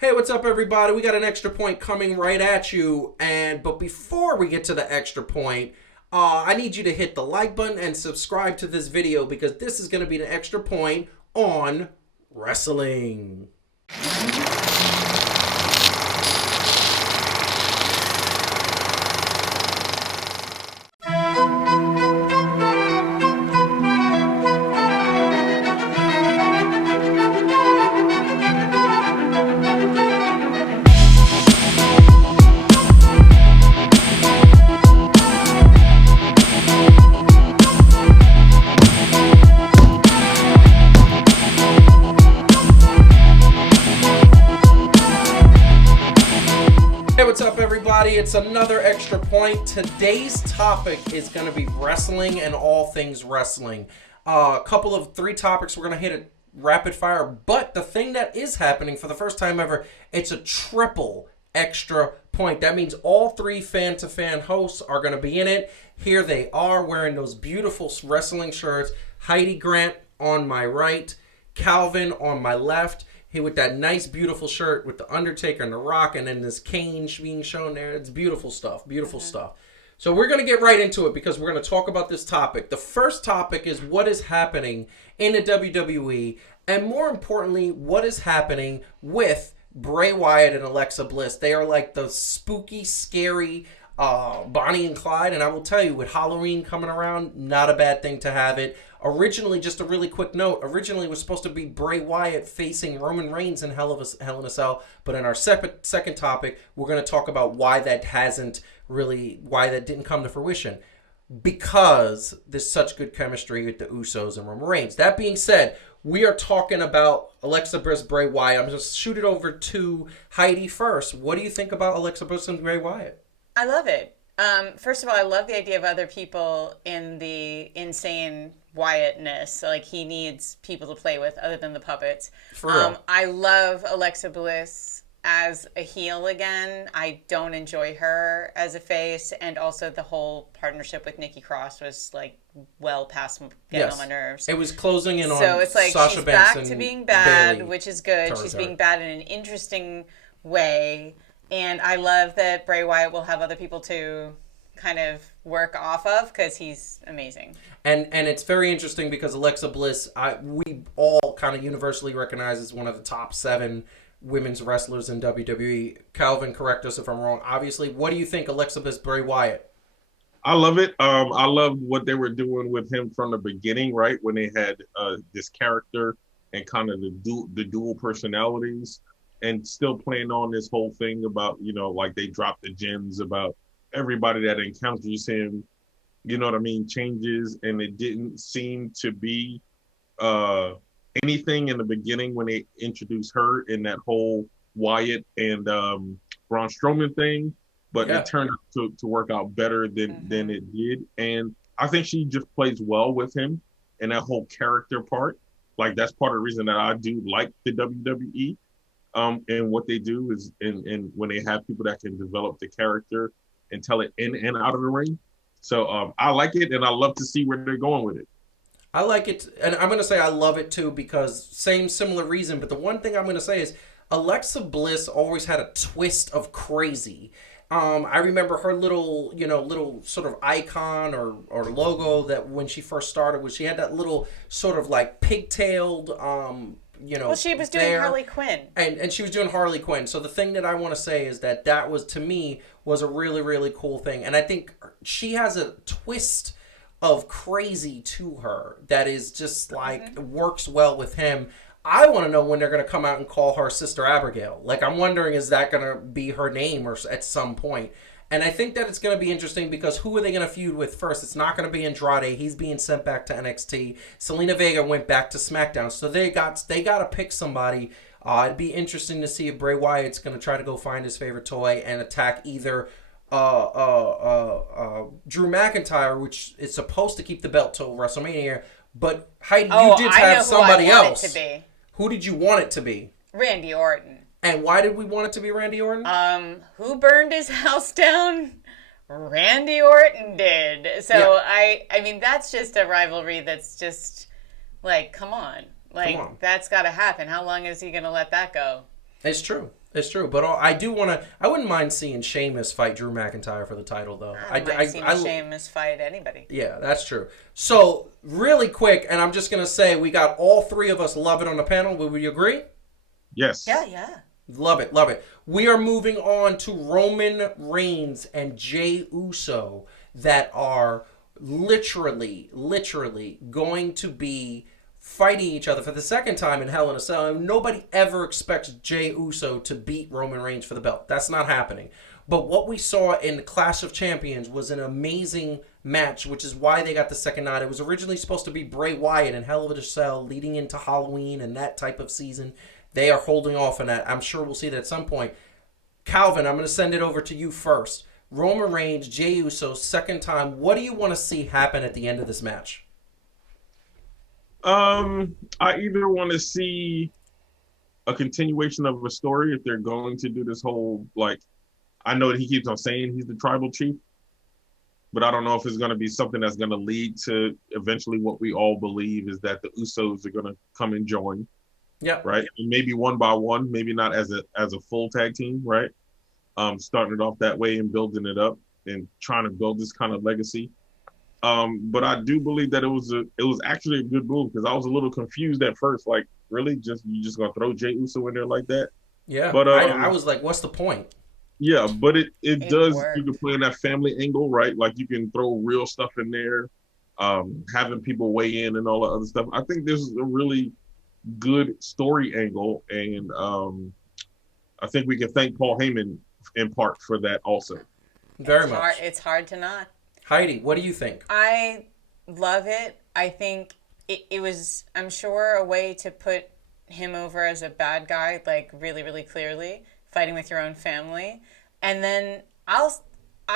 Hey, what's up, everybody? We got an extra point coming right at you. But before we get to the extra point, I need you to hit the like button and subscribe to this video because this is going to be an extra point on wrestling. Hey, what's up, everybody? It's another extra point. Today's topic is going to be wrestling and all things wrestling. A couple of three topics we're going to hit it rapid fire, but the thing that is happening for the first time ever, it's a triple extra point. That means all three Fan2Fan hosts are going to be in it. Here they are wearing those beautiful wrestling shirts. Heidi Grant on my right, Calvin on my left. He with that nice, beautiful shirt with the Undertaker and the Rock, and then this cane being shown there. It's beautiful stuff. Beautiful stuff. So we're going to get right into it because we're going to talk about this topic. The first topic is what is happening in the WWE, and more importantly, what is happening with Bray Wyatt and Alexa Bliss. They are like the spooky, scary Bonnie and Clyde, and I will tell you, with Halloween coming around, not a bad thing to have it. Originally, just a really quick note, originally it was supposed to be Bray Wyatt facing Roman Reigns in Hell in a Cell, but in our second topic, we're going to talk about why that didn't come to fruition. Because there's such good chemistry with the Usos and Roman Reigns. That being said, we are talking about Alexa Bliss, Bray Wyatt. I'm going to shoot it over to Heidi first. What do you think about Alexa Bliss and Bray Wyatt? I love it. First of all, I love the idea of other people in the insane Wyattness. Like, he needs people to play with other than the puppets. For real. I love Alexa Bliss as a heel again. I don't enjoy her as a face. And also the whole partnership with Nikki Cross was, like, well past getting on my nerves. It was closing in on So it's like Sasha she's Banks back to and being bad, Bayley which is good. territory. She's being bad in an interesting way. And I love that Bray Wyatt will have other people to kind of work off of because he's amazing. And it's very interesting because Alexa Bliss, we all kind of universally recognize as one of the top 7 women's wrestlers in WWE. Calvin, correct us if I'm wrong. Obviously, what do you think, Alexa Bliss, Bray Wyatt? I love it. I love what they were doing with him from the beginning, right? When they had this character and kind of the dual personalities, and still playing on this whole thing about, like they dropped the gems about everybody that encounters him, changes. And it didn't seem to be anything in the beginning when they introduced her in that whole Wyatt and Braun Strowman thing. But it turned out to work out better than it did. And I think she just plays well with him and that whole character part. Like, that's part of the reason that I do like the WWE. And what they do is, and when they have people that can develop the character and tell it in and out of the ring. So I like it, and I love to see where they're going with it. I like it, and I'm going to say I love it too because similar reason. But the one thing I'm going to say is Alexa Bliss always had a twist of crazy. I remember her little sort of icon or logo that when she first started was she had that little sort of like pigtailed well, she was doing Harley Quinn. And she was doing Harley Quinn. So the thing that I want to say is that was, to me, was a really, really cool thing. And I think she has a twist of crazy to her that is just like, works well with him. I want to know when they're going to come out and call her Sister Abigail. Like, I'm wondering, is that going to be her name or at some point? And I think that it's going to be interesting because who are they going to feud with first? It's not going to be Andrade. He's being sent back to NXT. Selena Vega went back to SmackDown. So they got to pick somebody. It'd be interesting to see if Bray Wyatt's going to try to go find his favorite toy and attack either Drew McIntyre, which is supposed to keep the belt till WrestleMania. But Heidi, you did have somebody else. It to be. Who did you want it to be? Randy Orton. And why did we want it to be Randy Orton? Who burned his house down? Randy Orton did. So I mean, that's just a rivalry that's just like, come on. Like, that's got to happen. How long is he going to let that go? It's true. It's true, but I do want to. I wouldn't mind seeing Sheamus fight Drew McIntyre for the title, though. I might see Sheamus fight anybody. Yeah, that's true. So, really quick, and I'm just going to say we got all three of us love it on the panel. Would we agree? Yes. Yeah. Love it, love it. We are moving on to Roman Reigns and Jey Uso that are literally going to be fighting each other for the second time in Hell in a Cell. Nobody ever expects Jey Uso to beat Roman Reigns for the belt. That's not happening. But what we saw in the Clash of Champions was an amazing match, which is why they got the second night. It was originally supposed to be Bray Wyatt in Hell in a Cell leading into Halloween and that type of season. They are holding off on that. I'm sure we'll see that at some point. Calvin, I'm going to send it over to you first. Roman Reigns, Jey Uso, second time. What do you want to see happen at the end of this match? I either want to see a continuation of a story if they're going to do this whole, like, I know that he keeps on saying he's the tribal chief, but I don't know if it's going to be something that's going to lead to eventually what we all believe is that the Usos are going to come and join. Yeah. Right. And maybe one by one, maybe not as a full tag team, right? Starting it off that way and building it up and trying to build this kind of legacy. But I do believe that it was actually a good move because I was a little confused at first. Like, really, you just gonna throw Jey Uso in there like that? Yeah, but I was like, what's the point? Yeah, but it does. Worked. You can play in that family angle, right? Like you can throw real stuff in there, having people weigh in and all that other stuff. I think this is a really good story angle, and I think we can thank Paul Heyman in part for that also. Very much. It's hard to not. Heidi, what do you think? I love it. I think it was, I'm sure, a way to put him over as a bad guy, like really, really clearly, fighting with your own family. And then I'll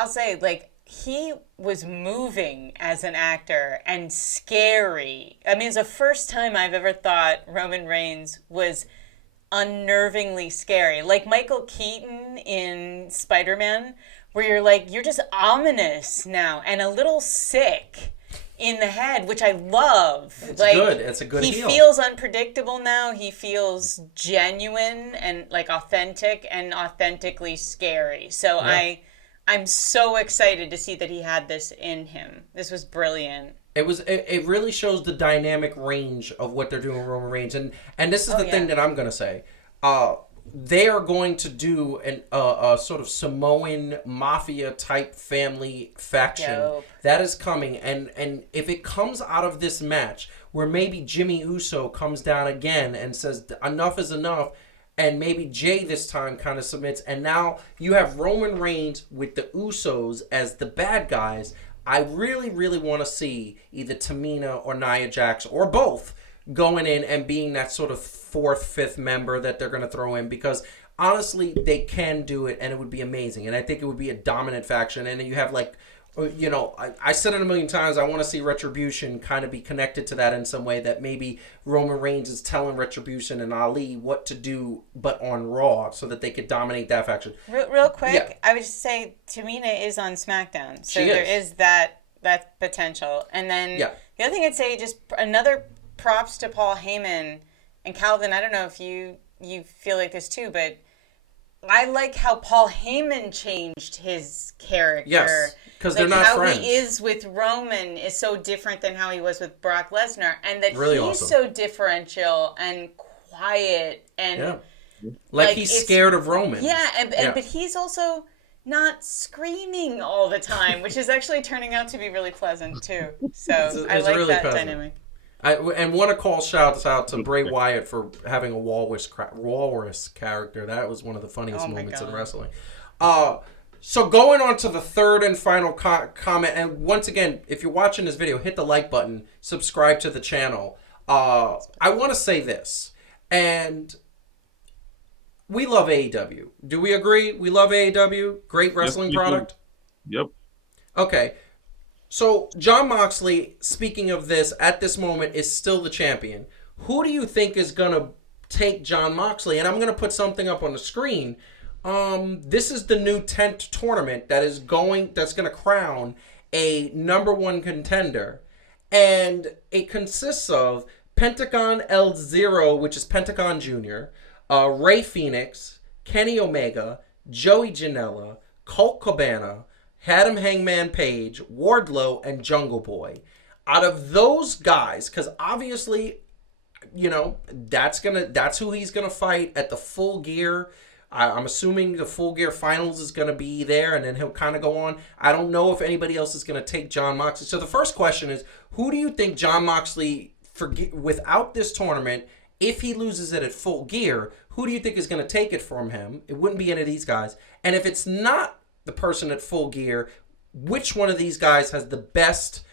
say, like, he was moving as an actor and scary. I mean, it's the first time I've ever thought Roman Reigns was unnervingly scary. Like Michael Keaton in Spider-Man, where you're like, you're just ominous now and a little sick in the head, which I love. It's like, good. It's a good He heel. feels unpredictable now. He feels genuine and like authentic and authentically scary. So Yeah. I'm so excited to see that he had this in him. This was brilliant. It really shows the dynamic range of what they're doing with Roman Reigns, and this is the thing that I'm gonna say. They are going to do a sort of Samoan mafia type family faction. Dope. That is coming, and if it comes out of this match where maybe Jimmy Uso comes down again and says enough is enough, and maybe Jey this time kind of submits, and now you have Roman Reigns with the Usos as the bad guys. I really, really want to see either Tamina or Nia Jax or both going in and being that sort of fourth, fifth member that they're going to throw in, because honestly, they can do it and it would be amazing. And I think it would be a dominant faction. And then you have like, you know, I said it a million times, I want to see Retribution kind of be connected to that in some way, that maybe Roman Reigns is telling Retribution and Ali what to do, but on Raw, so that they could dominate that faction. Real quick, Yeah. I would just say Tamina is on SmackDown, so She there is. is that potential. And then Yeah. the other thing I'd say, just another props to Paul Heyman and Calvin. I don't know if you feel like this too, but I like how Paul Heyman changed his character. Yes, because like they're not how friends. he is with Roman is so different than how he was with Brock Lesnar, and that Really he's awesome. so differential and quiet and Yeah. Like he's it's- scared of Roman. yeah, and Yeah. but he's also not screaming all the time, which is actually turning out to be really pleasant too. So I it's like really that pleasant. dynamic. And want to call shouts out to Bray Wyatt for having a walrus character. That was one of the funniest Oh my moments in God. wrestling. So going on to the third and final comment, and once again, if you're watching this video, hit the like button, subscribe to the channel. I want to say this, and we love AEW. Do we agree? We love AEW. Great wrestling we do. product. Yep. Okay. So, Jon Moxley, speaking of this, at this moment is still the champion. Who do you think is going to take Jon Moxley? And I'm going to put something up on the screen. This is the new 10th tournament that's going to crown a number one contender. And it consists of Pentagon L0, which is Pentagon Jr., Ray Phoenix, Kenny Omega, Joey Janela, Colt Cabana, Adam Hangman Page, Wardlow, and Jungle Boy. Out of those guys, because obviously, that's who he's gonna fight at the Full Gear. I'm assuming the Full Gear Finals is gonna be there, and then he'll kind of go on. I don't know if anybody else is gonna take Jon Moxley. So the first question is, who do you think Jon Moxley, without this tournament, if he loses it at Full Gear, who do you think is gonna take it from him? It wouldn't be any of these guys. And if it's not the person at Full Gear, which one of these guys has the best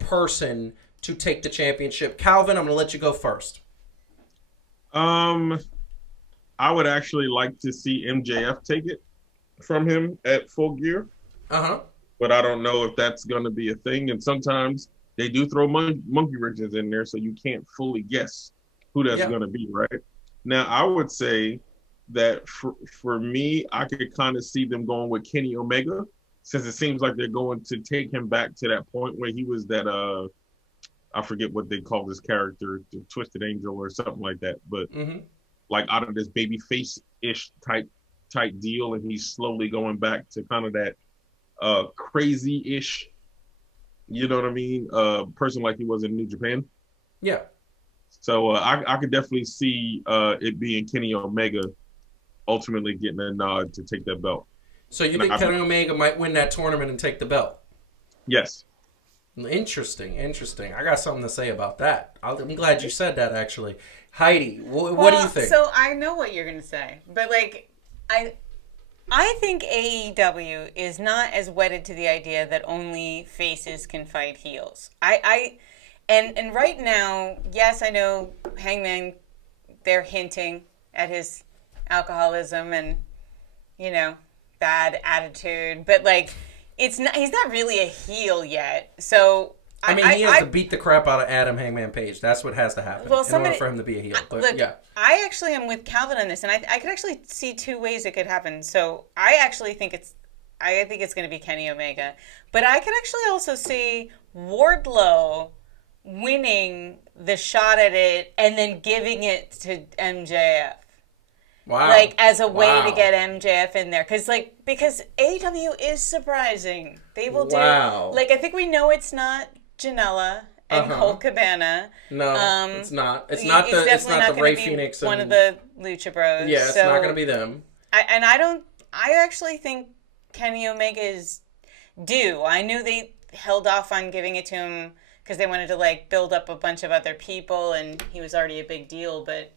person to take the championship? Calvin, I'm going to let you go first. I would actually like to see MJF take it from him at Full Gear. But I don't know if that's going to be a thing. And sometimes they do throw monkey wrenches in there, so you can't fully guess who that's going to be, right? Now, I would say that for me, I could kind of see them going with Kenny Omega, since it seems like they're going to take him back to that point where he was that, I forget what they call this character, the Twisted Angel or something like that, but like out of this baby face-ish type deal, and he's slowly going back to kind of that crazy-ish, you know what I mean, person like he was in New Japan. Yeah. So I could definitely see it being Kenny Omega ultimately getting a nod to take that belt. So you think Kenny Omega might win that tournament and take the belt? Yes. Interesting. I got something to say about that. I'm glad you said that, actually. Heidi, what do you think? So I know what you're going to say, but I think AEW is not as wedded to the idea that only faces can fight heels. And right now, yes, I know Hangman, they're hinting at his alcoholism and, bad attitude, but he's not really a heel yet. So he has to beat the crap out of Adam Hangman Page. That's what has to happen in order for him to be a heel. But look, I actually am with Calvin on this, and I could actually see two ways it could happen. So I actually think it's going to be Kenny Omega, but I could actually also see Wardlow winning the shot at it and then giving it to MJF. Wow. As a way to get MJF in there. Because AEW is surprising. They will do... I think we know it's not Janela and Colt Cabana. No, it's not. It's not the Ray Phoenix. One of the Lucha Bros. Yeah, it's not going to be them. I actually think Kenny Omega is due. I knew they held off on giving it to him because they wanted to build up a bunch of other people, and he was already a big deal. But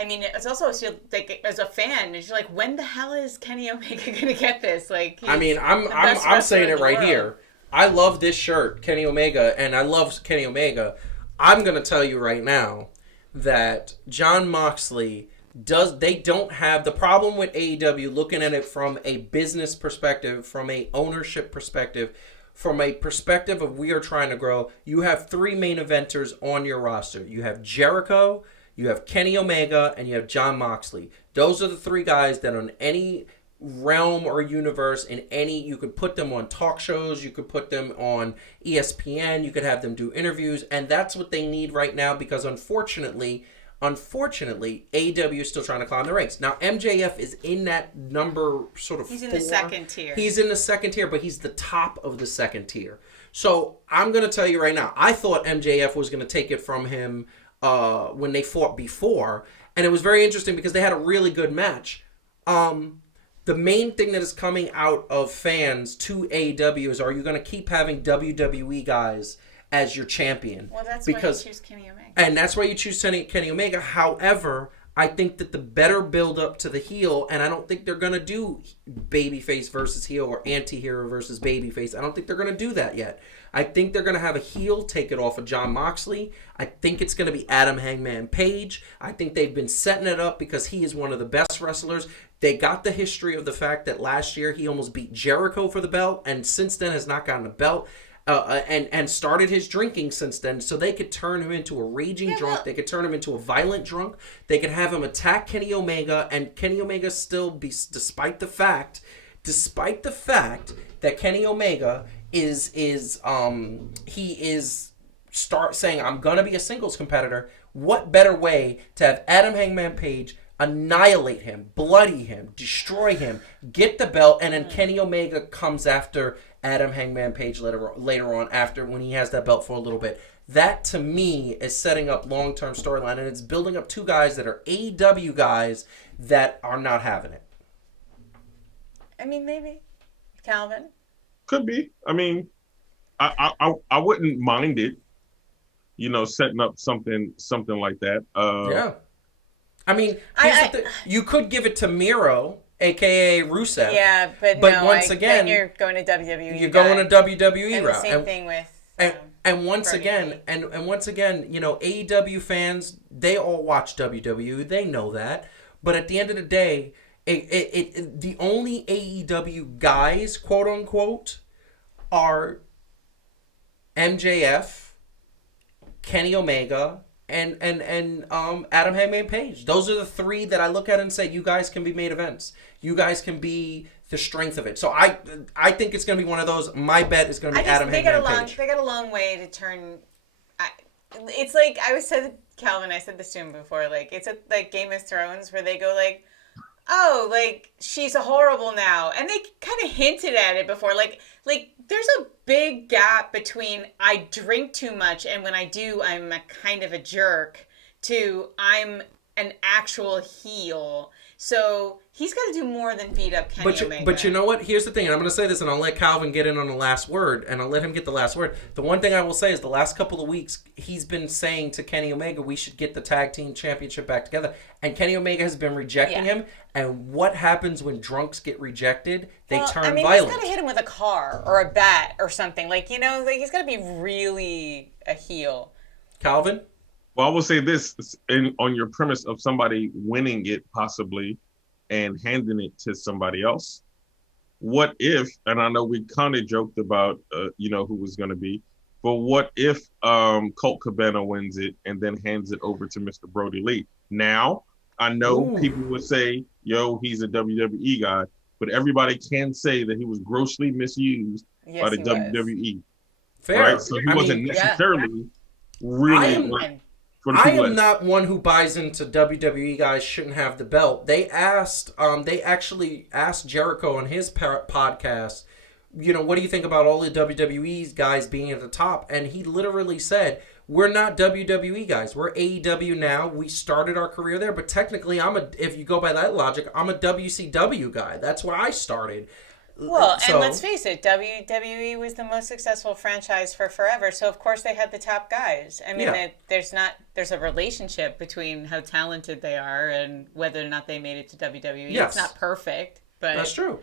it's also as a fan, it's like, when the hell is Kenny Omega gonna get this? I'm saying it right here. I love this shirt, Kenny Omega, and I love Kenny Omega. I'm gonna tell you right now that Jon Moxley they don't have the problem with AEW looking at it from a business perspective, from a ownership perspective. From a perspective of we are trying to grow, you have three main eventers on your roster. You have Jericho, you have Kenny Omega, and you have Jon Moxley. Those are the three guys that on any realm or universe, you could put them on talk shows, you could put them on ESPN, you could have them do interviews, and that's what they need right now because unfortunately, AEW is still trying to climb the ranks. Now, MJF is in that number sort of He's in 4. the second tier. He's in the second tier, but he's the top of the second tier. So, I'm going to tell you right now, I thought MJF was going to take it from him when they fought before, and it was very interesting because they had a really good match. The main thing that is coming out of fans to AEW is, are you going to keep having WWE guys as your champion? Well, that's why you choose Kenny Omega. And that's why you choose Kenny Omega. However, I think that the better build up to the heel, and I don't think they're going to do babyface versus heel or anti-hero versus babyface. I don't think they're going to do that yet. I think they're going to have a heel take it off of Jon Moxley. I think it's going to be Adam Hangman Page. I think they've been setting it up because he is one of the best wrestlers. They got the history of the fact that last year he almost beat Jericho for the belt, and since then has not gotten a belt. And started his drinking since then, so they could turn him into a raging drunk. They could turn him into a violent drunk. They could have him attack Kenny Omega, and Kenny Omega still be, despite the fact that Kenny Omega start saying, I'm gonna be a singles competitor. What better way to have Adam Hangman Page annihilate him, bloody him, destroy him, get the belt, and then Kenny Omega comes after Adam Hangman Page later on, after when he has that belt for a little bit. That, to me, is setting up long-term storyline, and it's building up two guys that are AEW guys that are not having it. I mean, maybe. Calvin? Could be. I mean, I wouldn't mind it, setting up something like that. Yeah. I mean, you could give it to Miro, a.k.a. Rusev. Yeah, but no, once again, then you're going to WWE. You're going to WWE and route. The same thing with... And once again, AEW fans, they all watch WWE. They know that. But at the end of the day, the only AEW guys, quote unquote, are MJF, Kenny Omega, and Adam Hangman Page. Those are the three that I look at and say, you guys can be main events. You guys can be the strength of it. So I think it's going to be one of those. My bet is going to be Adam Hangman Page. They got a long way to turn. It's like I said, Calvin. I said this to him before. Like it's like Game of Thrones where they go like, oh, like she's horrible now, and they kind of hinted at it before. Like there's a big gap between I drink too much and when I do, I'm a kind of a jerk to I'm an actual heel. So he's got to do more than beat up Kenny Omega. But you know what? Here's the thing, and I'm going to say this, and I'll let Calvin get in on the last word, and I'll let him get the last word. The one thing I will say is the last couple of weeks, he's been saying to Kenny Omega, we should get the tag team championship back together. And Kenny Omega has been rejecting him. And what happens when drunks get rejected? They turn violent. He's got to hit him with a car or a bat or something. He's got to be really a heel. Calvin? Well, I will say this, on your premise of somebody winning it possibly and handing it to somebody else. What if, and I know we kind of joked about, who was going to be, but what if Colt Cabana wins it and then hands it over to Mr. Brody Lee? Now, I know people would say, he's a WWE guy, but everybody can say that he was grossly misused by the WWE. Fair. Right? So he wasn't necessarily really... I am not one who buys into WWE guys shouldn't have the belt. They actually asked Jericho on his podcast, what do you think about all the WWE guys being at the top? And he literally said, we're not WWE guys. We're AEW now. We started our career there, but technically if you go by that logic, I'm a WCW guy. That's where I started. Well, and let's face it, WWE was the most successful franchise for forever, so of course they had the top guys. I mean, there's a relationship between how talented they are and whether or not they made it to WWE. Yes. It's not perfect, but... That's true.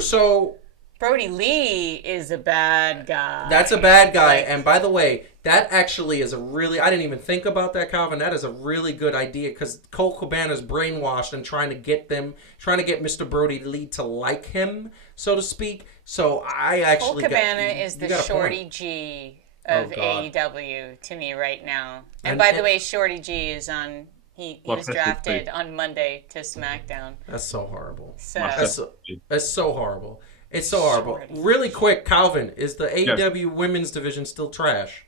So... Brody Lee is a bad guy. That's a bad guy. And by the way, that actually is I didn't even think about that, Calvin. That is a really good idea because Colt Cabana's brainwashed and trying to get Mr. Brody Lee to like him, so to speak. So I actually Colt Cabana is the Shorty G of AEW to me right now. And by the way, Shorty G is on... He was drafted on Monday to SmackDown. That's so horrible. That's so horrible. It's so horrible. Really quick, Calvin, is the AEW women's division still trash?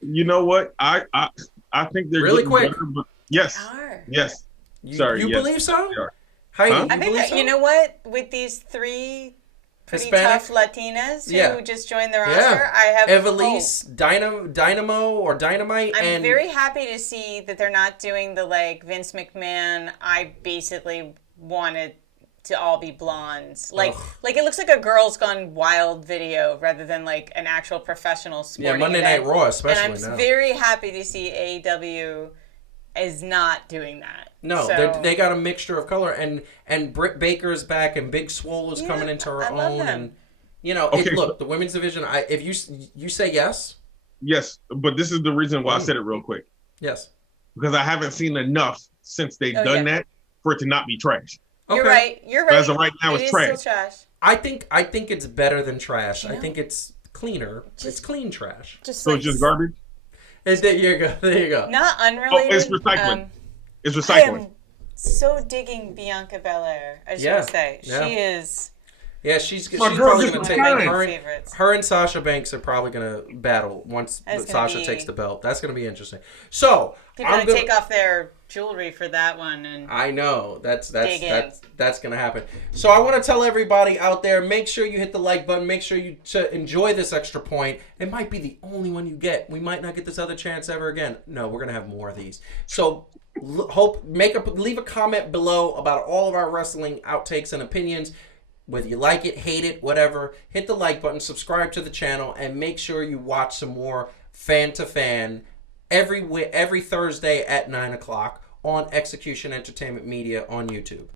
You know what? I think they're really quick. Better, but yes. You believe so? Heidi, I think you know what? With these three pretty Hispanic? tough Latinas who just joined the roster, I have Evelise, Dynamo or Dynamite. I'm very happy to see that they're not doing the Vince McMahon. I basically wanted to all be blondes. Like it looks like a Girls Gone Wild video rather than an actual professional sporting Monday event. Night Raw especially. And I'm very happy to see AEW is not doing that. No, they got a mixture of color, and Britt Baker's back, and Big Swole is coming into her own, them. and look, the women's division. If you say yes, but this is the reason why I said it real quick. Yes, because I haven't seen enough since they've done that for it to not be trash. You're right. As of right now, it's trash. Still trash. I think it's better than trash. I think it's cleaner. It's clean trash. It's just garbage. There you go. Not unrelated. Oh, it's recycling. It's recycling. I am so digging Bianca Belair. I just want to say she is. Yeah, she's girl probably just going to take retired. her and Sasha Banks are probably going to battle once Sasha takes the belt. That's going to be interesting. So people are going to take off their jewelry for that one, and I know that's going to happen. So I want to tell everybody out there: make sure you hit the like button. Make sure you enjoy this extra point. It might be the only one you get. We might not get this other chance ever again. No, we're going to have more of these. So leave a comment below about all of our wrestling outtakes and opinions. Whether you like it, hate it, whatever, hit the like button, subscribe to the channel, and make sure you watch some more Fan2Fan every Thursday at 9 o'clock on Execution Entertainment Media on YouTube.